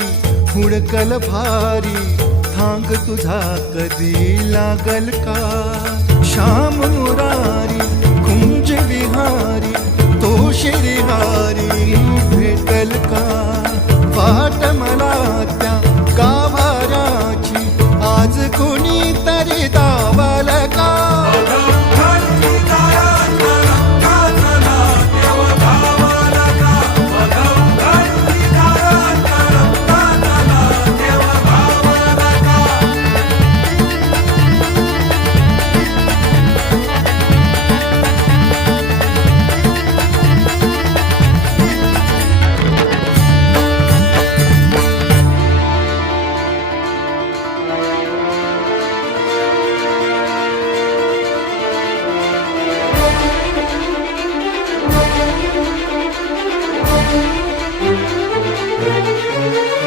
साठी हुडकल भारी, थांग तुझा कधी लागल का? श्याम मुरारी कुंज विहारी तो श्रीहारी भेटल का?